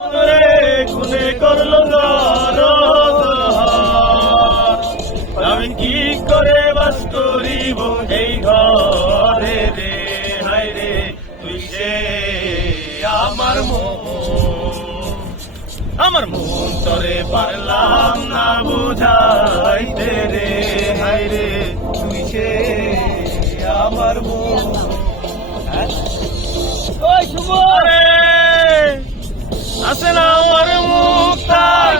খুনে করলো আমি কি করে বাস করিব এই ঘরে রে, হায় রে তুই সে আমার মন তরে পারলাম না বুঝাইতে রে, হায় রে তুই সে আমার মন। ওই শুভ আসে না আমার মুক্তার,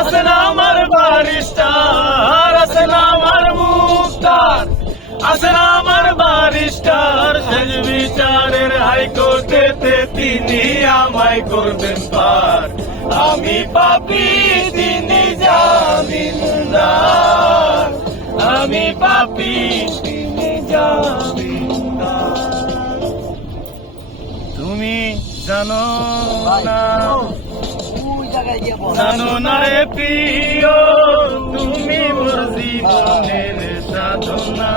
আসে না আমার বারিস্টার, আসে না আমার মুক্তার, আসে না আমার বারিস্টার। শেষ বিচারের হাইকোর্টেতে তিনি আমায় করবেন পার। আমি পাপী তিনি জামিনদার, আমি পাপী তিনি জামিনদার। তুমি জানো না, জানো না রে প্রিয়, তুমি মোর জীবনের সাধনা।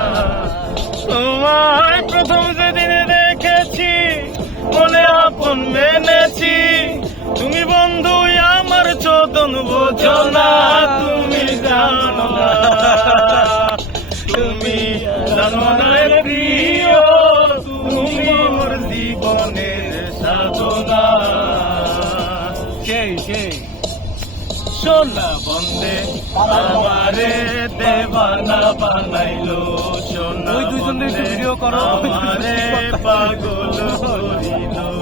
তোমায় প্রথম যেদিন দেখেছি মনে আপন মেনেছি। তুমি বন্ধু আমার চোদন বোঝো না, তুমি জানো না, তুমি জানো না রে প্রিয়, তুমি মোর জীবনের সাধনা। সোনা বন্দে আমারে দেবানা বানাইলো, সোনা বন্দে আমারে পাগল করিল।